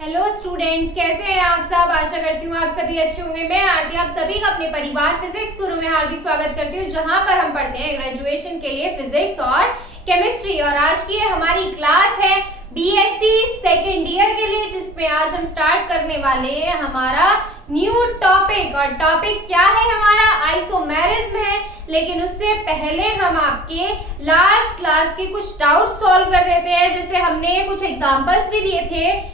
Hello students, कैसे हैं आप सब। आशा करती हूँ आप सभी अच्छे होंगे। मैं आरती आप सभी का अपने परिवार फिजिक्स गुरु में हार्दिक स्वागत करती हूँ, जहां पर हम पढ़ते हैं ग्रेजुएशन के लिए फिजिक्स और केमिस्ट्री। और आज की हमारी क्लास है बीएससी सेकेंड ईयर के लिए, जिसमें आज हम स्टार्ट करने वाले हैं हमारा न्यू टॉपिक। और टॉपिक क्या है हमारा? आइसोमेरिज्म है। लेकिन उससे पहले हम आपके लास्ट क्लास के कुछ डाउट सॉल्व कर देते हैं। जैसे हमने कुछ एग्जांपल्स भी दिए थे,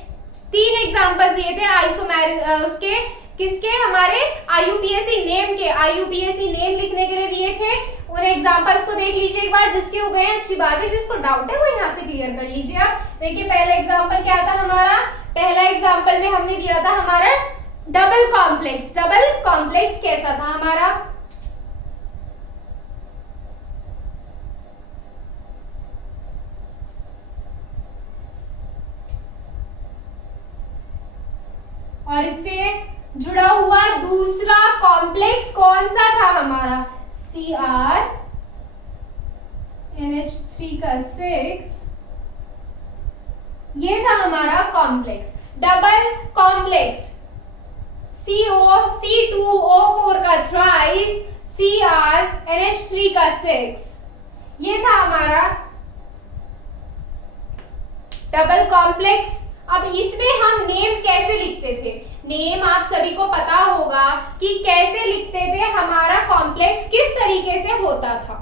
3 एग्जांपल्स दिए थे आइसोमेरिज्म उसके किसके, हमारे आईयूपीएसी नेम के। आईयूपीएसी नेम लिखने के लिए दिए थे। उन एग्जांपल्स को देख लीजिए एक बार, जिसके हो गए अच्छी बात है, जिसको डाउट है वो यहाँ से क्लियर कर लीजिए। आप देखिए पहला एग्जांपल क्या था हमारा। पहला एग्जांपल में हमने दिया था हमारा डबल कॉम्प्लेक्स। डबल कॉम्प्लेक्स कैसा था हमारा? और इससे जुड़ा हुआ दूसरा कॉम्प्लेक्स कौन सा था हमारा? Cr NH3 का 6, ये था हमारा कॉम्प्लेक्स। डबल कॉम्प्लेक्स C2O4 का थ्राइस, Cr NH3 का 6, ये था हमारा डबल कॉम्प्लेक्स। अब इसमें हम नेम कैसे लिखते थे? नेम आप सभी को पता होगा कि कैसे लिखते थे। हमारा कॉम्प्लेक्स किस तरीके से होता था।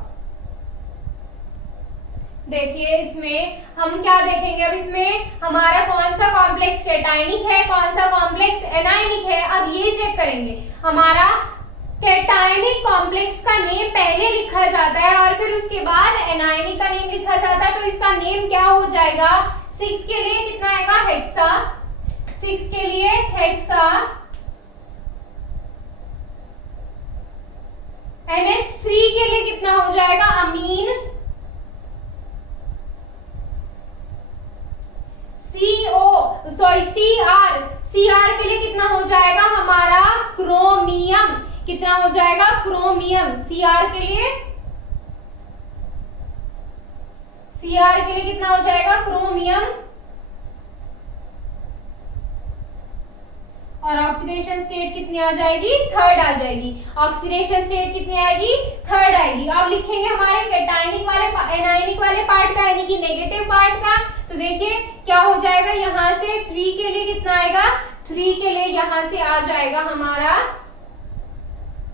देखिए इसमें हम क्या देखेंगे। अब इसमें हमारा कौन सा कॉम्प्लेक्स कैटायनिक है, कौन सा कॉम्प्लेक्स एनायनिक है, अब ये चेक करेंगे। हमारा कैटायनिक कॉम्प्लेक्स का नेम पहले लिखा जाता है और फिर उसके बाद एनायनिक का नेम लिखा जाता है। तो इसका नेम क्या हो जाएगा? 6 के लिए कितना आएगा? हेक्सा। 6 के लिए हेक्सा। NH3 के लिए कितना हो जाएगा? अमीन। Cr के लिए कितना हो जाएगा हमारा? क्रोमियम। कितना हो जाएगा? क्रोमियम। Cr के लिए कितना हो जाएगा? क्रोमियम। और ऑक्सीडेशन स्टेट कितनी आ जाएगी? थर्ड आ जाएगी। ऑक्सीडेशन स्टेट कितनी आएगी? थर्ड आएगी। अब लिखेंगे हमारे कैटायनिक वाले एनायनिक वाले पार्ट का, यानी कि नेगेटिव पार्ट का। तो देखिए क्या हो जाएगा, यहां से 3 के लिए कितना आएगा? 3 के लिए यहां से आ जाएगा हमारा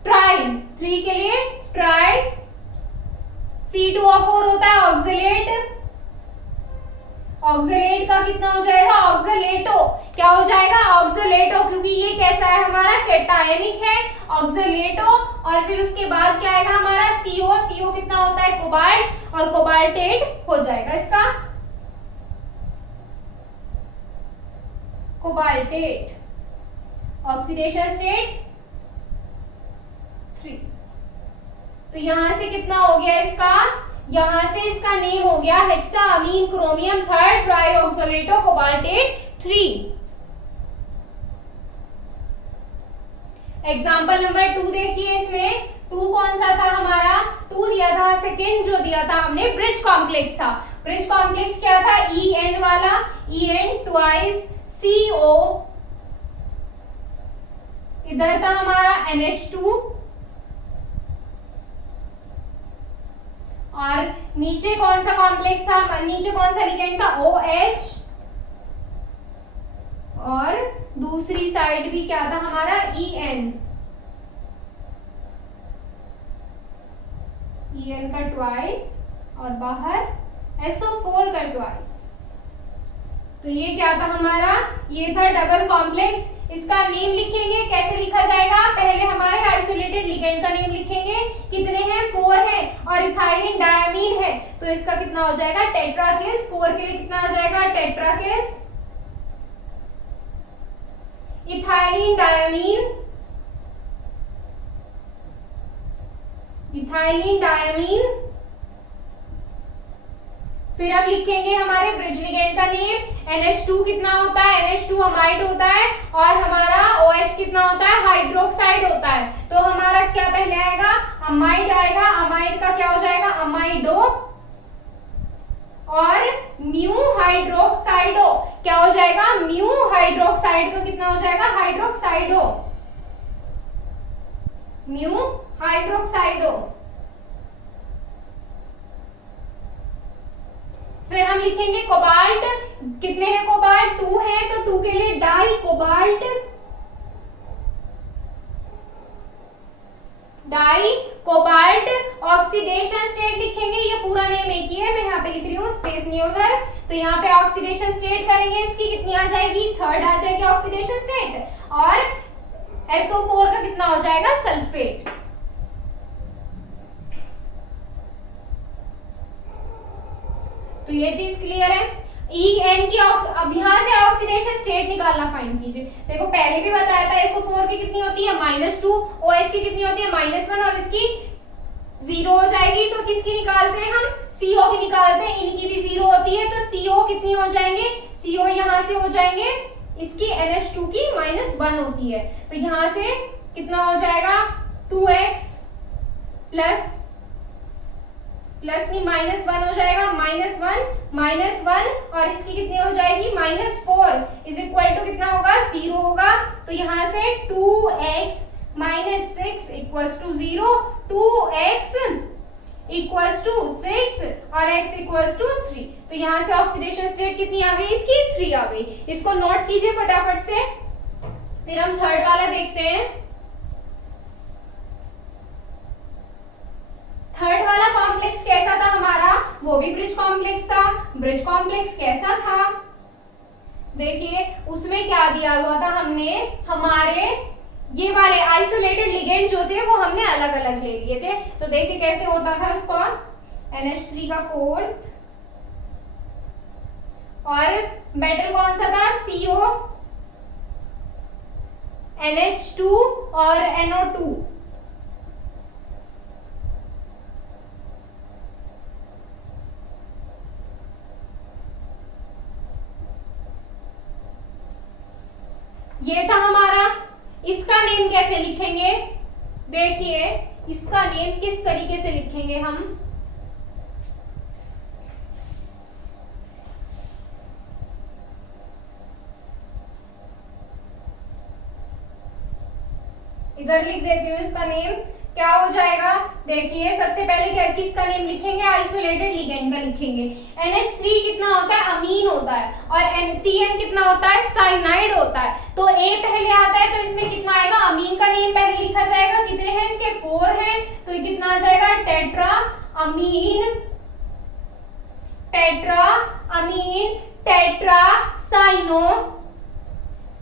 ट्राई। 3 के लिए ट्राई। C2O4 होता है ऑक्सलेट। ऑक्सलेट का कितना हो जाएगा? ऑक्सलेटो। क्या हो जाएगा? ऑक्सलेटो, क्योंकि ये कैसा है हमारा? कैटायनिक है। ऑक्सलेटो। और फिर उसके बाद क्या आएगा हमारा? CO। CO कितना होता है? कोबाल्ट। और कोबाल्टेट हो जाएगा इसका कोबाल्टेट। Oxidation state 3। तो यहां से कितना हो गया इसका? यहां से इसका नेम हो गया hexa amine chromium third trioxalato cobaltate 3। Example number 2 देखिए। इसमें 2 कौन सा था हमारा? 2 दिया था, सेकेंड जो दिया था हमने ब्रिज कॉम्प्लेक्स था। ब्रिज कॉम्प्लेक्स क्या था? En वाला। En ट्वाइस CO, इधर था हमारा NH2 और नीचे कौन सा कॉम्प्लेक्स था? नीचे कौन सा लिगेंड था? OH। और दूसरी साइड भी क्या था हमारा? En का ट्वाइस और बाहर SO4 का ट्वाइस। तो ये क्या था हमारा? ये था डबल कॉम्प्लेक्स। इसका नेम लिखेंगे, कैसे लिखा जाएगा? पहले हमारे आइसोलेटेड लिगेंड का नेम लिखेंगे। कितने हैं? 4 है और इथाइलिन डायमीन है। तो इसका कितना हो जाएगा? टेट्राकेस। 4 के लिए कितना आ जाएगा? Tetrakis. Ethylene diamine. Ethylene diamine. फिर अब लिखेंगे हमारे ब्रिज लिगेंड का नेम। NH2 कितना होता है? NH2 अमाइड होता है और हमारा OH कितना होता है? हाइड्रोक्साइड होता है। तो हमारा क्या पहले आएगा? अमाइड आएगा। अमाइड का क्या हो जाएगा? अमाइडो। और म्यू हाइड्रोक्साइडो क्या हो जाएगा, म्यू हाइड्रोक्साइड का कितना हो जाएगा, हाइड्रोक्साइडो, म्यू हाइड्रोक्साइडो। फिर हम लिखेंगे कोबाल्ट, कितने हैं कोबाल्ट, 2 है, तो 2 के लिए di cobalt, di cobalt. Oxidation state लिखेंगे, ये पूरा नेम एक ही है, मैं यहाँ पे लिख रही हूँ, स्पेस नहीं उधर, तो यहाँ पे ऑक्सीडेशन स्टेट करेंगे, इसकी कितनी आ जाएगी, 3rd आ जाएगी ऑक्सीडेशन स्टेट, और SO4 का कितना हो जाएगा, सल्फेट। तो ये चीज क्लियर है। En की अब यहाँ से ऑक्सीडेशन स्टेट निकालना फाइंड कीजिए। देखो पहले भी बताया था SO4 की कितनी होती है -2, OH की कितनी होती है -1, और इसकी 0 हो जाएगी, तो किसकी निकालते हैं हम, CO की निकालते हैं, इनकी भी 0 होती है, तो CO कितनी हो जाएंगे, CO यहाँ से हो जाएंगे, इसकी NH2 की -1 होती है, तो यहाँ से कितना हो जाएगा, 2x प्लस नहीं -1 हो जाएगा, -1 और इसकी कितनी हो जाएगी, -4 इज इक्वल टू कितना होगा, 0 होगा, तो यहाँ से 2x - 6 equals to 0, 2x equals to 6 और x इक्वल्स टू 3, तो यहाँ से ऑक्सीडेशन स्टेट कितनी आ गई, इसकी 3 आ गई। इसको नोट कीजिए फटाफट से, फिर हम 3rd वाला देखते हैं। 3rd वाला कॉम्प्लेक्स कैसा था हमारा, वो भी ब्रिज कॉम्प्लेक्स था। ब्रिज कॉम्प्लेक्स कैसा था, देखिए उसमें क्या दिया हुआ था, हमने हमारे ये वाले आइसोलेटेड लिगेंड जो थे वो हमने अलग अलग ले लिए थे, तो देखिए कैसे होता था उसको, NH3 का 4th, और मेटल कौन सा था, CO, NH2 और NO2, ये था हमारा। इसका नेम कैसे लिखेंगे, देखिए इसका नेम किस तरीके से लिखेंगे हम, इधर लिख देती हूँ, इसका नेम क्या हो जाएगा, देखिए सबसे पहले क्या किसका नेम लिखेंगे, आइसोलेटेड लिगेंड का लिखेंगे। NH3 कितना होता है, अमीन होता है, और CN कितना होता है, साइनाइड होता है, तो A पहले आता है, तो इसमें कितना आएगा, अमीन का नेम पहले लिखा जाएगा, कितने हैं इसके, 4 हैं, तो ये कितना आ जाएगा, tetra amine, tetra amine, tetra cyano,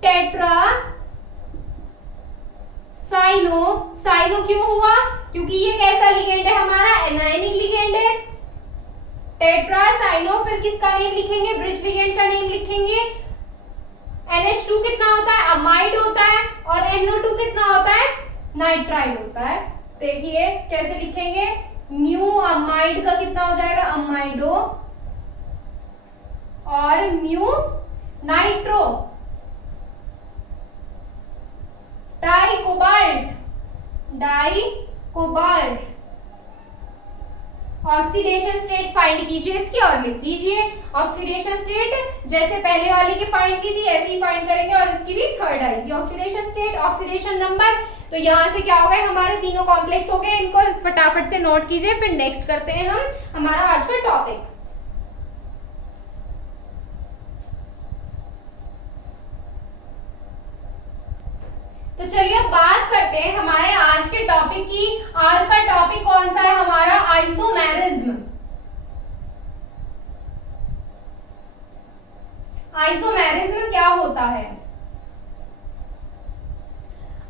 tetra cyano, cyano क्यों हुआ, क्योंकि ये कैसा लिगेंड है हमारा, एनायनिक लिगेंड है, टेट्रा साइनो। फिर किसका नेम लिखेंगे, ब्रिज लिगेंड का नेम लिखेंगे। NH2 कितना होता है, अमाइड होता है, और NO2 कितना होता है, नाइट्राइड होता है। देखिए कैसे लिखेंगे, म्यू अमाइड का कितना हो जाएगा, अमाइडो, और mu nitro, di cobalt, di cobalt. Oxidation state find कीजिए इसकी और लिख दीजिए। ऑक्सीडेशन स्टेट जैसे पहले वाली की फाइंड की थी ऐसे ही फाइंड करेंगे, और इसकी भी 3rd आएगी। ऑक्सीडेशन स्टेट, ऑक्सीडेशन नंबर, तो यहाँ से क्या हो गए, हमारे तीनों कॉम्प्लेक्स हो गए, इनको फटाफट से नोट कीजिए, फिर नेक्स्ट करते हैं हम हमारा आज का टॉपिक। तो चलिए अब बात करते हैं हमारे आज के टॉपिक की। आज का टॉपिक कौन सा है हमारा, आइसोमेरिज्म। आइसोमेरिज्म क्या होता है,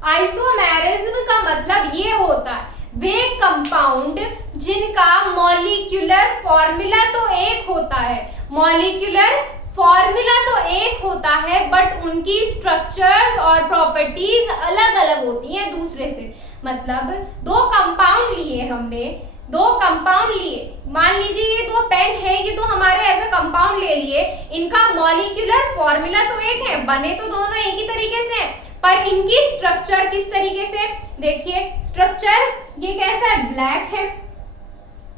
आइसोमेरिज्म का मतलब ये होता है वे कंपाउंड जिनका मॉलिक्यूलर फॉर्मूला तो एक होता है, मॉलिक्यूलर फॉर्मूला तो एक होता है, बट उनकी स्ट्रक्चर्स और प्रॉपर्टीज अलग अलग होती हैं दूसरे से। मतलब दो कंपाउंड लिए हमने, दो कंपाउंड लिए, मान लीजिए ये दो पेन है, ये तो हमारे एज अ कंपाउंड ले लिए, इनका मॉलिक्यूलर फॉर्मूला तो एक है, बने तो दोनों एक ही तरीके से, पर इनकी स्ट्रक्चर किस तरीके से, देखिए स्ट्रक्चर ये कैसा है, ब्लैक है,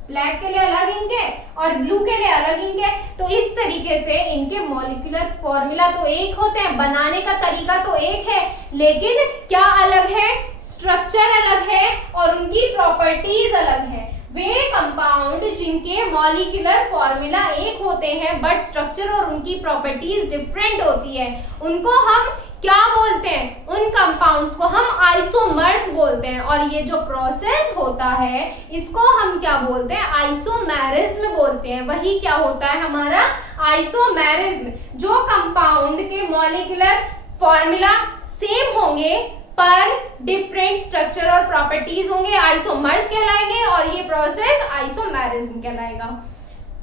ब्लैक के लिए अलग इंक है और ब्लू के लिए अलग इंक है। तो इस तरीके से इनके मॉलिक्यूलर फॉर्मूला तो एक होते हैं, बनाने का तरीका तो एक है, लेकिन क्या अलग है, स्ट्रक्चर अलग है और उनकी प्रॉपर्टीज अलग है। वे कंपाउंड जिनके मॉलिक्यूलर फॉर्मूला एक होते हैं बट स्ट्रक्चर और उनकी प्रॉपर्टीज डिफरेंट होती है, उनको हम क्या बोलते हैं, उन कंपाउंड्स को हम आइसोमर्स बोलते हैं। और ये जो प्रोसेस होता है इसको हम क्या बोलते हैं, आइसोमेरिज्म बोलते हैं। वही क्या होता है हमारा आइसोमेरिज्म। जो कंपाउंड के मॉलिक्यूलर फॉर्मूला सेम होंगे पर डिफरेंट स्ट्रक्चर और प्रॉपर्टीज होंगे, आइसोमर्स कहलाएंगे और ये प्रोसेस आइसोमेरिज्म कहलाएगा।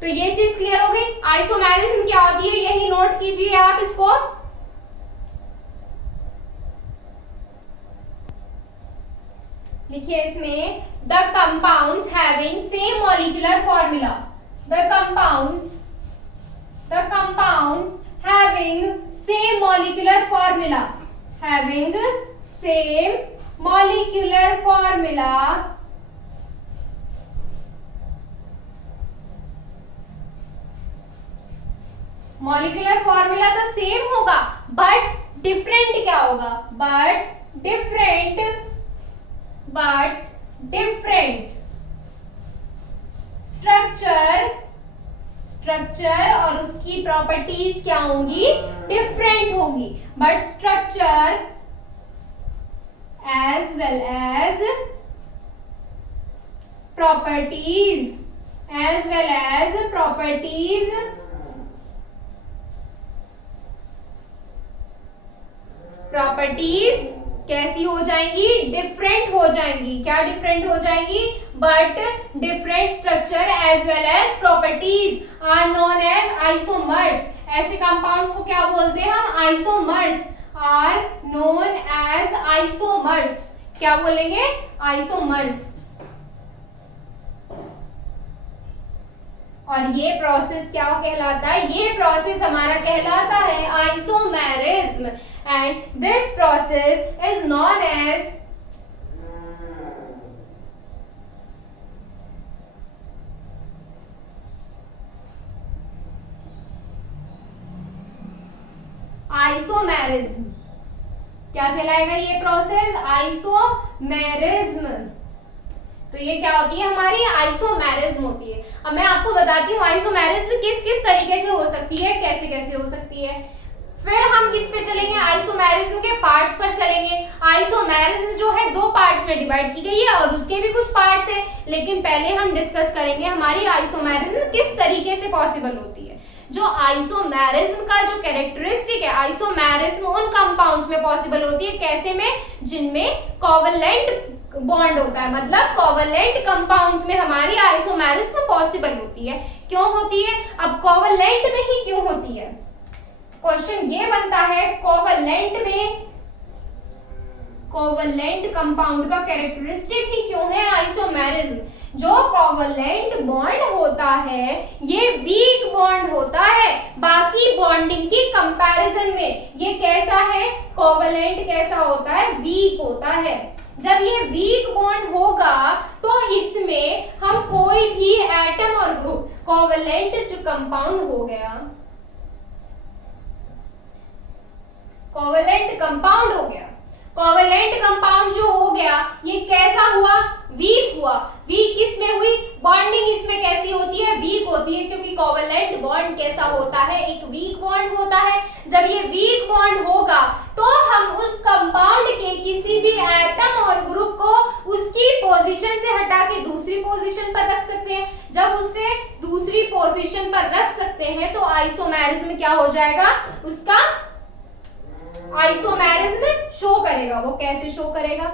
तो ये चीज क्लियर हो गई। आइसोमेरिज्म क्या होती है यही नोट कीजिए आप इसको। लिखिए इसमें the compounds having same molecular formula, the compounds having same molecular formula, having same molecular formula molecular formula तो सेम होगा बट डिफरेंट क्या होगा, बट डिफरेंट स्ट्रक्चर और उसकी प्रॉपर्टीज क्या होंगी, डिफरेंट होगी। But structure as well as properties कैसी हो जाएंगी, डिफरेंट हो जाएंगी। क्या डिफरेंट हो जाएंगी, but different structure as well as properties are known as isomers. ऐसे कंपाउंड्स को क्या बोलते हैं हम, isomers are known as isomers. क्या बोलेंगे, आइसोमर्स। और ये प्रोसेस क्या कहलाता है, ये प्रोसेस हमारा कहलाता है isomerism and this process is known as isomerism. क्या कहलाएगा ये प्रोसेस, आइसोमेरिज्म। तो ये क्या होती है हमारी आइसोमेरिज्म होती है। अब मैं आपको बताती हूँ आइसोमेरिज्म किस किस तरीके से हो सकती है, कैसे कैसे हो सकती है। फिर हम किस पे चलेंगे, आइसोमेरिज्म के पार्ट्स पर चलेंगे। आइसोमेरिज्म जो है दो पार्ट्स में डिवाइड की गई है और उसके भी कुछ पार्ट्स हैं, लेकिन पहले हम डिस्कस करेंगे हमारी आइसोमेरिज्म किस तरीके से पॉसिबल होती है। जो आइसोमेरिज्म का जो कैरेक्टरिस्टिक है, आइसोमेरिज्म उन कंपाउंड्स में पॉसिबल होती है कैसे में, जिनमें कोवलेंट बॉन्ड होता है, मतलब कोवलेंट कंपाउंड्स में हमारी आइसोमेरिज्म पॉसिबल होती है। क्यों होती है, अब कोवलेंट में ही क्यों होती है, क्वेश्चन ये बनता है कोवलेंट में, कोवलेंट कंपाउंड का कैरेक्टरिस्टिक ही क्यों है आइसोमेरिज्म। जो कोवलेंट बॉन्ड होता है ये वीक बॉन्ड होता है बाकी बॉन्डिंग की कंपैरिजन में। ये कैसा है, कोवलेंट कैसा होता है, वीक होता है। जब ये वीक बॉन्ड होगा तो इसमें हम कोई भी एटम और ग्रुप, कोवलेंट जो कंपाउंड हो गया, कोवलेंट कंपाउंड हो गया, कोवलेंट कंपाउंड जो हो गया ये कैसा हुआ, वीक हुआ। वीक किस में हुई, बॉन्डिंग इसमें कैसी होती है, वीक होती है, क्योंकि कोवलेंट बॉन्ड कैसा होता है, एक वीक बॉन्ड होता है। जब ये वीक बॉन्ड होगा तो हम उस कंपाउंड के किसी भी एटम और ग्रुप को उसकी पोजीशन से हटा के दूसरी पोजीशन पर रख सकते हैं। जब उसे दूसरी पोजीशन पर रख सकते हैं तो आइसोमेरिज्म क्या हो जाएगा, उसका आइसोमेरिज्म शो करेगा। वो कैसे शो करेगा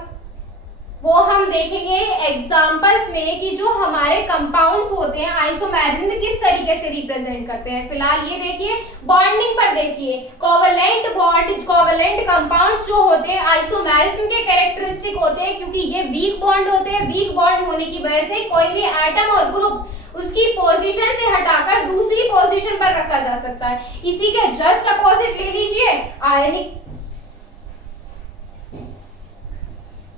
वो हम देखेंगे एग्जांपल्स में कि जो हमारे कंपाउंड्स होते हैं आइसोमेरिज्म किस तरीके से रिप्रेजेंट करते हैं। फिलहाल ये देखिए बॉन्डिंग पर देखिए, कोवलेंट बॉन्ड, कोवलेंट कंपाउंड्स जो होते हैं आइसोमेरिज्म के कैरेक्टरिस्टिक होते हैं क्योंकि ये वीक बॉन्ड होते हैं। वीक बॉन्ड होने की वजह से कोई भी एटम और ग्रुप उसकी पोजीशन से हटाकर दूसरी पोजीशन पर रखा जा सकता है। इसी के जस्ट अपोजिट ले लीजिए आयनिक,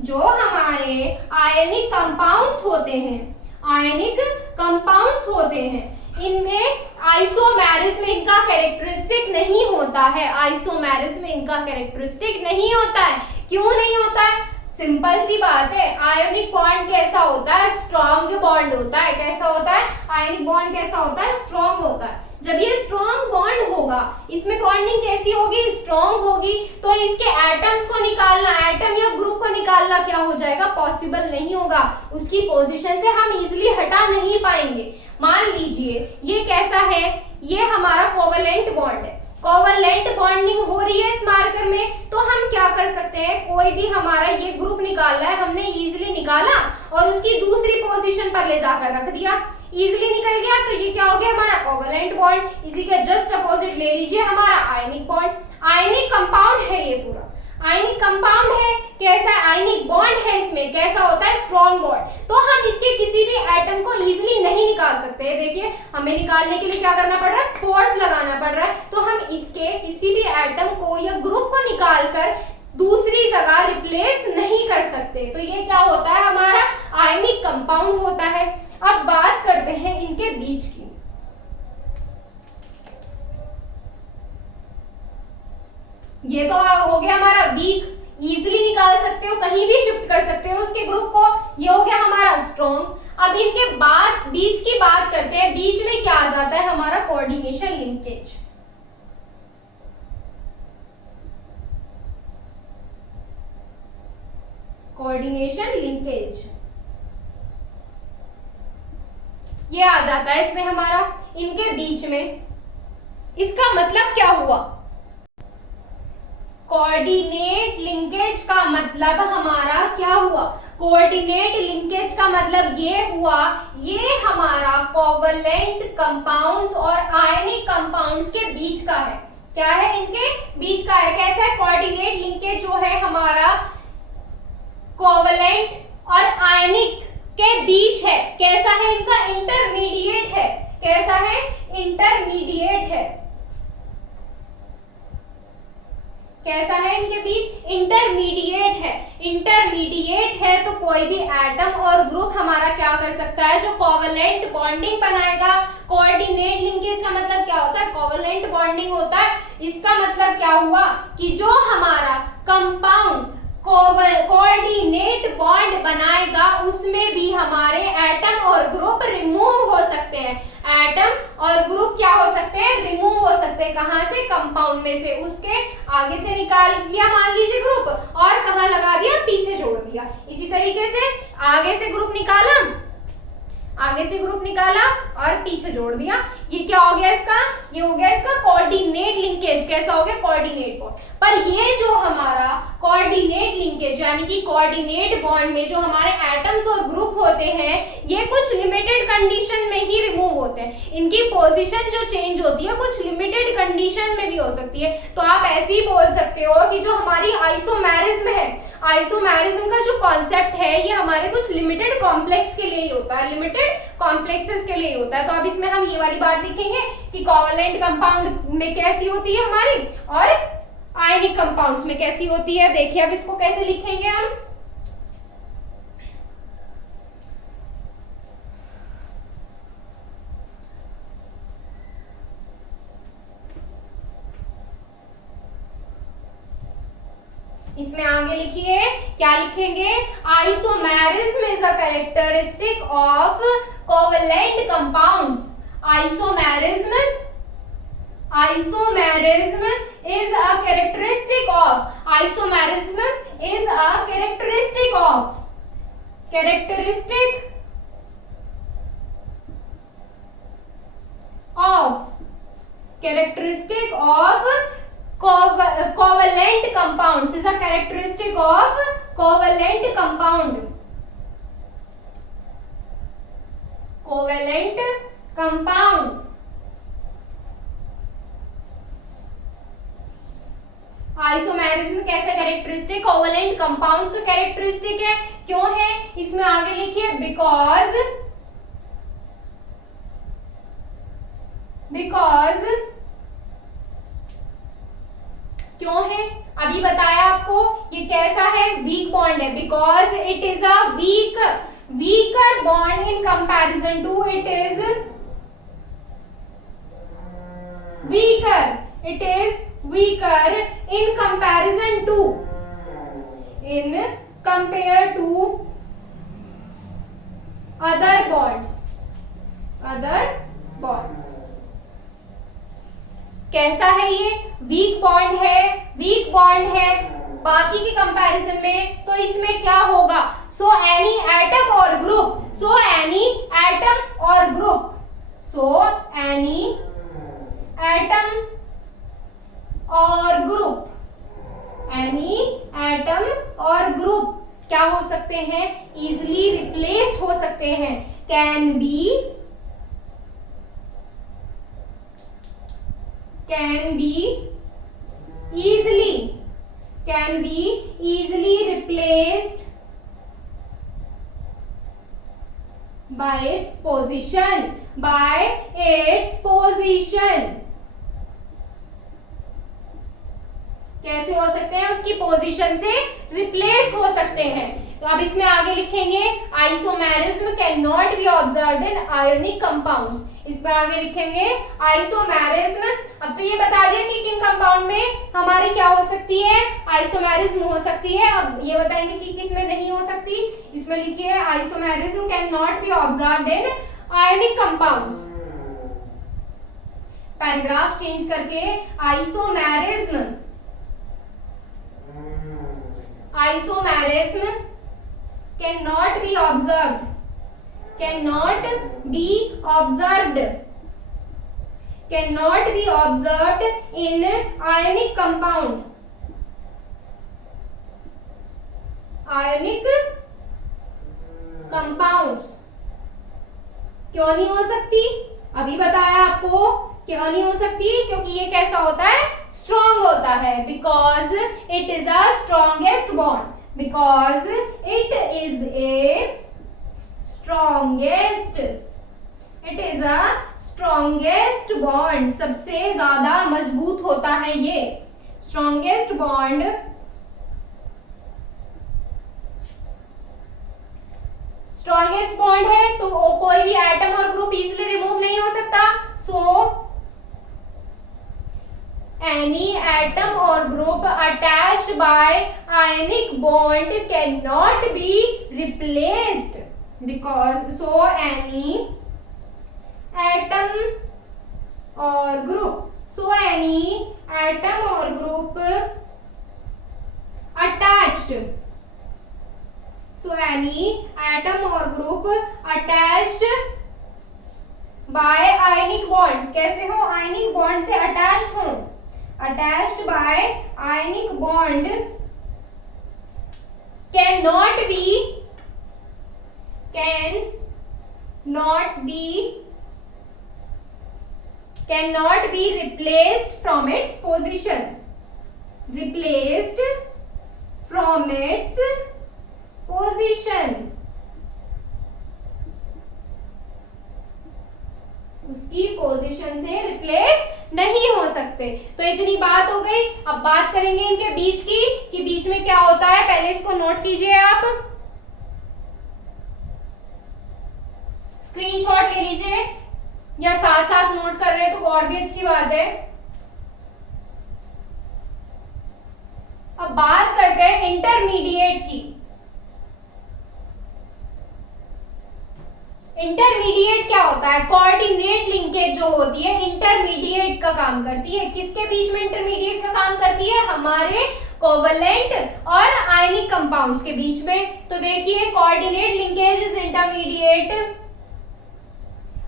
जो हमारे आयनिक कंपाउंड्स होते हैं, आयनिक कंपाउंड्स होते हैं। इनमें आइसोमेरिज्म इनका कैरेक्टरिस्टिक नहीं होता है, आइसोमेरिज्म इनका कैरेक्टरिस्टिक नहीं होता है। क्यों नहीं होता है? सिंपल सी बात है, आयनिक बॉन्ड कैसा होता है? स्ट्रॉन्ग बॉन्ड होता है। कैसा होता है? आयनिक बॉन्ड कैसा होता है? स्ट्रॉन्ग होता है। जब ये स्ट्रॉन्ग बॉन्ड होगा, इसमें बॉन्डिंग कैसी होगी? स्ट्रॉन्ग होगी। तो इसके एटम्स को निकालना, एटम या ग्रुप को निकालना क्या हो जाएगा? पॉसिबल नहीं होगा। उसकी पोजीशन से हम इजीली हटा नहीं पाएंगे। मान लीजिए ये कैसा है? ये हमारा कोवेलेंट बॉन्ड है। कोवेलेंट बॉन्डिंग हो रही है इस मार्कर में, तो हम क्या कर सकते हैं? कोई भी हमारा ये ग्रुप निकालना है, हमने इजीली निकाला और उसकी दूसरी पोजीशन पर ले जाकर रख दिया, इजीली निकल गया। तो ये क्या हो गया? हमारा कोवेलेंट बॉन्ड। इसी के जस्ट अपोजिट ले लीजिए हमारा आयनिक बॉन्ड। आयनिक कंपाउंड है ये पूरा, आयनिक कंपाउंड है। कैसा? आयनिक बॉन्ड है इसमें। कैसा होता है? Strong bond. तो हम इसके किसी भी एटम को इजीली नहीं निकाल सकते हैं। देखिए, हमें निकालने के लिए क्या करना पड़ रहा है? फोर्स लगाना पड़ रहा है। तो हम इसके किसी भी एटम को या ग्रुप को निकालकर दूसरी जगह रिप्लेस नहीं कर सकते। तो ये क्या होता है? हमारा आयनिक कंपाउंड होता है। अब बात करते हैं इनके बीच की। ये तो हो गया हमारा वीक, इजीली निकाल सकते हो, कहीं भी शिफ्ट कर सकते हो उसके ग्रुप को। ये हो गया हमारा स्ट्रॉन्ग। अब इनके बाद बीच की बात करते हैं। बीच में क्या आ जाता है? हमारा कोऑर्डिनेशन लिंकेज। कोऑर्डिनेशन लिंकेज ये आ जाता है इसमें हमारा, इनके बीच में। इसका मतलब क्या हुआ? कोऑर्डिनेट लिंकेज का मतलब हमारा क्या हुआ? कोऑर्डिनेट लिंकेज का मतलब ये हुआ, ये हमारा कोवेलेंट कंपाउंड्स और आयनिक कंपाउंड्स के बीच का है। क्या है? इनके बीच का है। कैसा है? कोऑर्डिनेट लिंकेज जो है हमारा कोवेलेंट और आयनिक के बीच है। कैसा है? इनका इंटरमीडिएट है। कैसा है? इंटरमीडिएट है। कैसा है? इनके बीच इंटरमीडिएट है। इंटरमीडिएट है तो कोई भी एटम और ग्रुप हमारा क्या कर सकता है? जो कोवेलेंट बॉन्डिंग बनाएगा। कोऑर्डिनेट लिंकेज का मतलब क्या होता है? कोवेलेंट बॉन्डिंग होता है। इसका मतलब क्या हुआ कि जो हमारा कंपाउंड कोऑर्डिनेट बॉन्ड बनाएगा उसमें भी हमारे एटम और ग्रुप रिमूव हो सकते हैं। एटम और ग्रुप क्या हो सकते हैं? रिमूव हो सकते हैं। कहां से? कंपाउंड में से। उसके आगे से निकाल लिया मान लीजिए ग्रुप, और कहां लगा दिया? पीछे जोड़ दिया। इसी तरीके से आगे से ग्रुप निकाला, आगे से ग्रुप निकाला और पीछे जोड़ दिया। ये क्या हो गया इसका? ये हो गया इसका कोऑर्डिनेट लिंकेज। कैसा हो गया? Coordinate bond. पर ये जो हमारा कोऑर्डिनेट लिंकेज यानी कि कोऑर्डिनेट बॉन्ड में जो हमारे एटम्स और ग्रुप होते हैं, ये कुछ लिमिटेड कंडीशन में ही रिमूव होते हैं। इनकी पोजीशन जो चेंज होती है कुछ लिमिटेड कंडीशन में भी हो सकती है। तो आप ऐसे ही बोल सकते हो कि जो हमारी आइसोमेरिज्म है, आइसोमेरिज्म का जो कॉन्सेप्ट है ये हमारे कुछ लिमिटेड कॉम्प्लेक्स के लिए ही होता है, लिमिटेड कॉम्प्लेक्सेस के लिए होता है। तो अब इसमें हम ये वाली बात लिखेंगे कि कोवेलेंट कंपाउंड में कैसी होती है हमारी और आयनिक कंपाउंड्स में कैसी होती है। देखिए अब इसको कैसे लिखेंगे हम। इसमें आगे लिखिए, क्या लिखेंगे? Isomerism is a characteristic of covalent compounds. Isomerism is a characteristic of covalent compounds, is a characteristic of covalent compound. Covalent compound. Isomerism कैसे कैरेक्टरिस्टिक? कोवेलेंट कंपाउंड्स का कैरेक्टरिस्टिक है। क्यों है? इसमें आगे लिखिए बिकॉज क्यों है? अभी बताया आपको। ये कैसा है? वीक बॉन्ड है। Because it is a weak weaker bond in comparison to, it is weaker, it is weaker in comparison to, in compare to other bonds, other bonds. कैसा है ये? वीक बॉन्ड है, वीक बॉन्ड है बाकी के comparison में, तो इसमें क्या होगा? सो एनी एटम और ग्रुप, सो एनी एटम और ग्रुप, सो एनी एटम और ग्रुप, एनी एटम और ग्रुप क्या हो सकते हैं? इजिली रिप्लेस हो सकते हैं, can be easily replaced by its position, कैसे हो सकते हैं? उसकी पोजीशन से रिप्लेस हो सकते हैं। तो अब इसमें आगे लिखेंगे isomerism can not be observed in ionic compounds. इस पर आगे लिखेंगे आइसोमेरिज्म। अब तो ये बता दिया कि किन कंपाउंड में हमारी क्या हो सकती है? आइसोमेरिज्म हो सकती है। अब ये बताएंगे कि किस में नहीं हो सकती। इसमें लिखिए isomerism can not be observed in ionic compounds. Paragraph change करके isomerism cannot be observed in ionic compounds। क्यों नहीं हो सकती? अभी बताया आपको क्यों नहीं हो सकती, क्योंकि ये कैसा होता है? स्ट्रॉन्ग होता है। Because it is a strongest bond, because it is a strongest bond, सबसे ज्यादा मजबूत होता है ये स्ट्रॉन्गेस्ट बॉन्ड। स्ट्रॉन्गेस्ट बॉन्ड है तो कोई भी एटम और ग्रुप इजीली रिमूव नहीं हो सकता। सो any atom or group attached by ionic bond cannot be replaced, because so any atom or group attached by ionic bond, कैसे हो? आयनिक बॉन्ड से अटैच्ड हो, attached by ionic bond cannot be replaced from its position, उसकी position से replace नहीं हो सकते। तो इतनी बात हो गई। अब बात करेंगे इनके बीच की कि बीच में क्या होता है। पहले इसको नोट कीजिए, आप स्क्रीनशॉट ले लीजिए या साथ साथ नोट कर रहे हैं तो और भी अच्छी बात है। अब बात करते हैं इंटरमीडिएट की। इंटरमीडिएट क्या होता है? कोऑर्डिनेट लिंकेज जो होती है इंटरमीडिएट का काम करती है। किसके बीच में इंटरमीडिएट का काम करती है? हमारे कोवलेंट और आयनिक कंपाउंड्स के बीच में। तो देखिए कोऑर्डिनेट लिंकेज इज इंटरमीडिएट।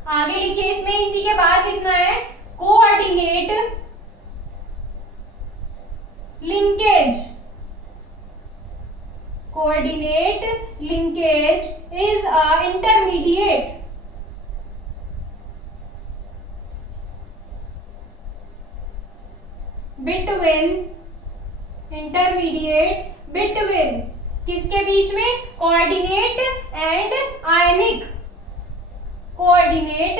आगे लिखिए, इसमें इसी के बाद लिखना है coordinate linkage. Coordinate linkage is a intermediate between किसके बीच में? Coordinate and ionic. कोऑर्डिनेट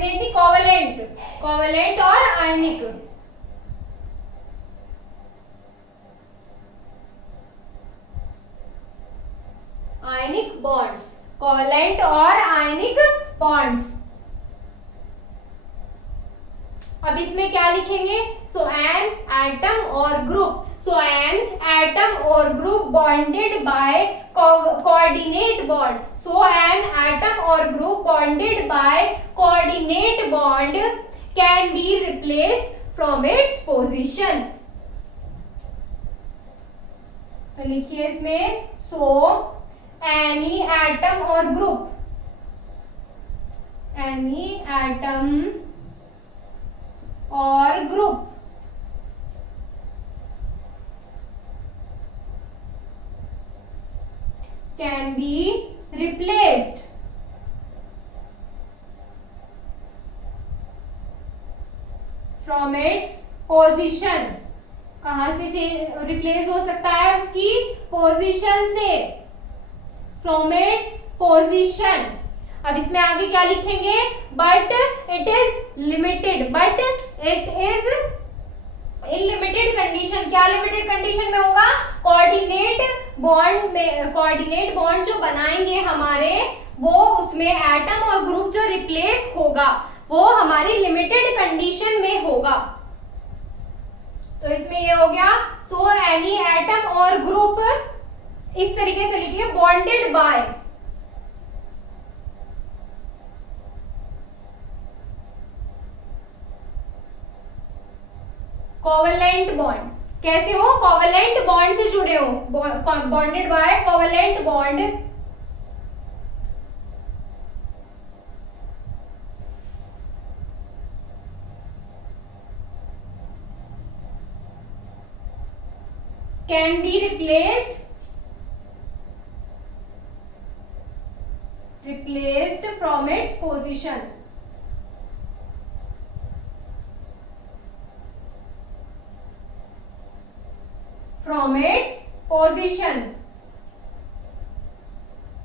नहीं, कोवलेंट और आयनिक। आयनिक बॉन्ड्स, कोवेलेंट और आयनिक बॉन्ड्स। अब इसमें क्या लिखेंगे? सो एन एटम और ग्रुप, सो एन एटम और group bonded by coordinate bond, so an atom और group bonded by coordinate bond can be replaced from its position. तो लिखिए इसमें, सो एनी एटम और ग्रुप, एनी एटम और group can be replaced from its position. कहां से replace हो सकता है? उसकी पोजीशन से, फ्रॉम इट्स पोजीशन। अब इसमें आगे क्या लिखेंगे? But it is limited, but it is in limited condition. क्या लिमिटेड कंडीशन में होगा? कोऑर्डिनेट बॉन्ड में, कोऑर्डिनेट बॉन्ड जो बनाएंगे हमारे, वो उसमें एटम और ग्रुप जो रिप्लेस होगा वो हमारी लिमिटेड कंडीशन में होगा। तो इसमें ये हो गया, सो एनी एटम और ग्रुप, इस तरीके से लिखिए, बॉन्डेड बाय, कोवेलेंट बॉन्ड। कैसे हो? कोवेलेंट बॉन्ड से जुड़े हो, bonded by covalent bond can be replaced from its position. From its position.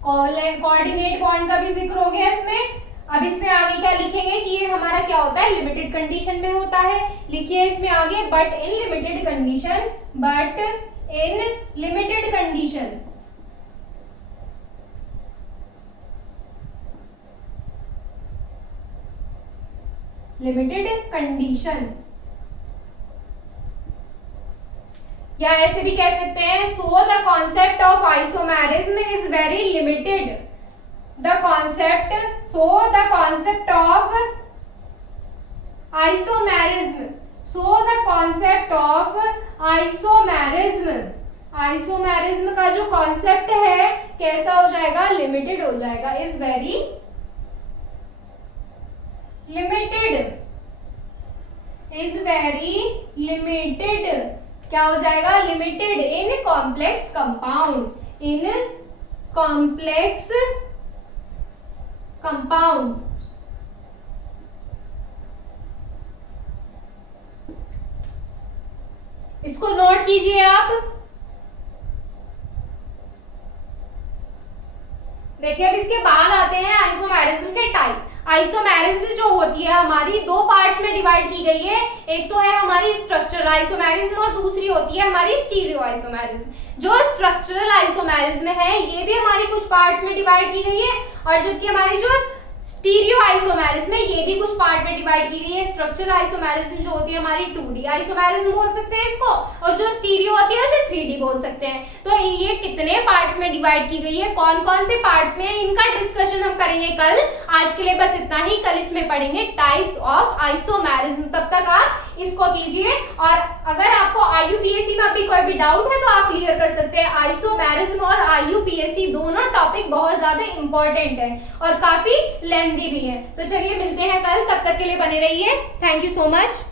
Coordinate bond का भी जिक्र हो गया इसमें। अब इसमें आगे क्या लिखेंगे कि ये हमारा क्या होता है? लिमिटेड कंडीशन में होता है। लिखिए इसमें आगे, but in limited condition, but in limited condition, limited condition. या ऐसे भी कह सकते हैं, so the concept of isomerism is very limited. The concept, so the concept of isomerism, so the concept of isomerism, isomerism का जो concept है कैसा हो जाएगा? लिमिटेड हो जाएगा। Is very limited, is very limited. क्या हो जाएगा? Limited in complex compound, in complex compound. इसको नोट कीजिए आप। देखिए अब इसके बाद आते हैं आइसोमेरिज्म के टाइप। आइसोमेरिज्म जो होती है हमारी दो पार्ट्स में डिवाइड की गई है। एक तो है हमारी स्ट्रक्चरल आइसोमेरिज्म और दूसरी होती है हमारी स्टीरियो आइसोमेरिज्म। जो स्ट्रक्चरल आइसोमेरिज्म है ये भी हमारी कुछ पार्ट्स में डिवाइड की गई है, और जबकि हमारी जो स्टीरियो आइसोमेरिज्म है ये भी कुछ पार्ट में डिवाइड की गई है। स्ट्रक्चरल आइसोमेरिज्म जो होती है हमारी 2D आइसोमेरिज्म बोल सकते हैं इसको, और जो स्टीरियो होती है उसे 3D बोल सकते हैं। तो ये कितने पार्ट्स में डिवाइड की गई है, कौन कौन से पार्ट्स में, इनका डिस्कशन हम करेंगे कल। आज के लिए बस इतना ही। कल इसमें पढ़ेंगे टाइप्स ऑफ आइसोमेरिज्म। तब तक आप इसको कीजिए, और अगर आपको IUPAC में अभी कोई भी डाउट है तो आप क्लियर कर सकते हैं। आइसोमेरिज्म और IUPAC दोनों टॉपिक बहुत ज्यादा इंपॉर्टेंट है और काफी लेंथी भी है। तो चलिए मिलते हैं कल, तब तक के लिए बने रहिए। Thank you so much.